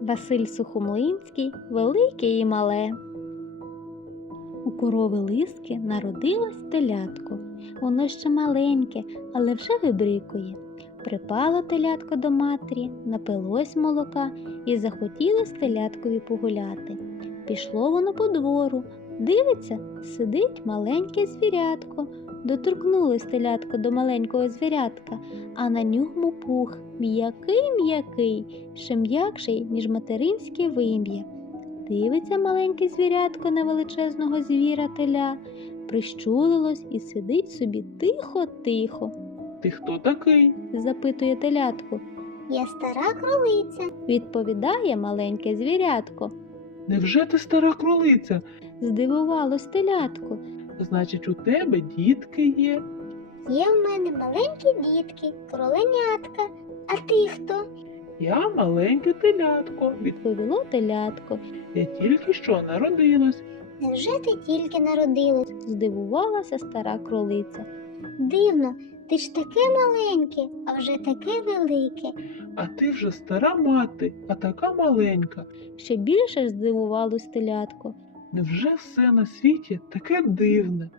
Василь Сухомлинський, велике і мале. У корови лиски народилось телятко. Воно ще маленьке, але вже вибрикує. Припало телятко до матері, напилось молока і захотілось теляткові погуляти. Пішло воно по двору, дивиться, сидить маленьке звірятко. Доторкнулось телятко до маленького звірятка, а на ньому пух м'який м'який, ще м'якший, ніж материнське вим'я. Дивиться маленьке звірятко на величезного звіра теля, прищулилось і сидить собі тихо-тихо, Ти хто такий? запитує телятко. Я стара кролиця. Відповідає маленьке звірятко. Невже ти стара кролиця? Здивувалось телятко. Значить, у тебе дітки є. Є в мене маленькі дітки, кроленятка. А ти хто? Я маленьке телятко. Відповіло телятко. Я тільки що народилась. Невже ти тільки народилась? Здивувалася стара кролиця. Дивно, ти ж таке маленьке, а вже таке велике. А ти вже стара мати, а така маленька. Ще більше ж здивувалось телятко. Невже все на світі таке дивне?